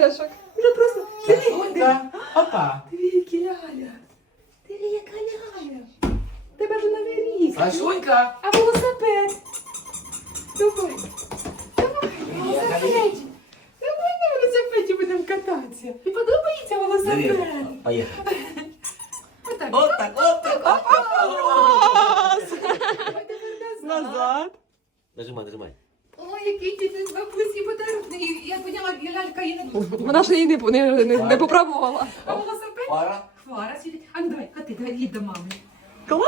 іграшок. Вже просто диви, Опа. Диви, які ляля. Диви, яка ляля. Тебе вже новий рік. А жонька. А велосипед. Давай. Давай. Давай на велосипеді будемо кататися. І подобається велосипед. Поїхали. Отак, отак, отак. Назад. Нажимай, нажимай. Який ти тут бабусі подарунок. І Я поняла, лялька її не Вона ж її не, не, не, не попробувала. А велосипед? Пара. Хвара сидить. А ну давай, а ти, давай, їдь до мами. Клас!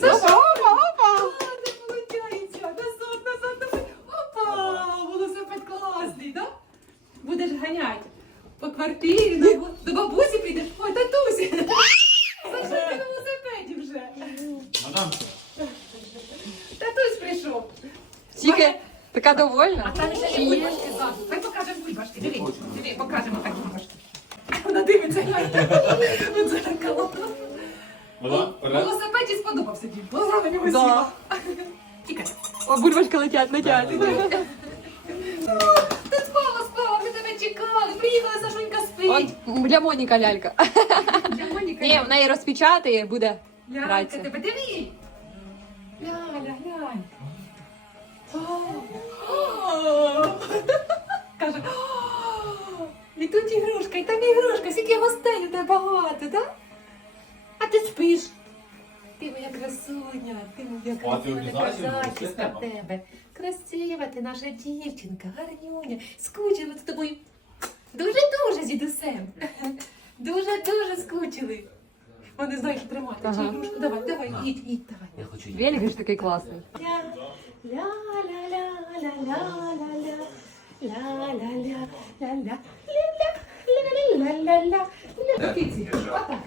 Саша, Опа, опа! Не получається. Назад, назад, назад. Опа! Велосипед класний, да? Будеш ганяти по квартирі, до, бу- до бабусі прийдеш. Ой, татусі. Саша, ти на велосипеді вже. Мадам. Татусь прийшов. Тільки така довольна. А там ще є бульбашки ззаду. Хай покажемо бульбашки. Диви, диви, покажемо так бульбашки. Вона дивиться, гляньте. У дзеркало. Мадам, Велосипеді сподобався тобі. Глаза на нього сіла. Тікай. О, бульбашки летять, летять. Ти спала, спала, ми тебе чекали. Приїхала, Сашунька От спить. для Моніка лялька. Для Моніка. Ні, вона її розпечатає, буде Лялька, тебе диви. Спиш. Ти моя красуня, ти моя красуня, обов'язково така будеш зачіска з в тебе. Красива ти наша дівчинка, гарнюня. Скучили з тобою дуже-дуже з дідусем. Дуже-дуже скучили. Вони знають, що тримати. Ага. Ага. Давай, давай, На. їдь, їдь, давай. Я хочу їсти. Велик ж такий класний. До киці. Отак.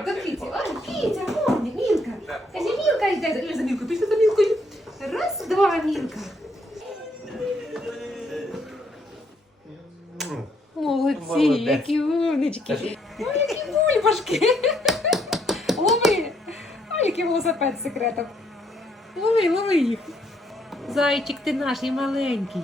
Отак, до киці. Ой, киця, помні, Мілка. Кажи, Мілка, йде за Мілкою. Пішли за Мілкою. Раз, два, Мілка. Молодці, Молодець. які умнички. Ой, які бульбашки. Лови. А який велосипед з секретом. Лови, лови їх. Зайчик ти наш і маленький.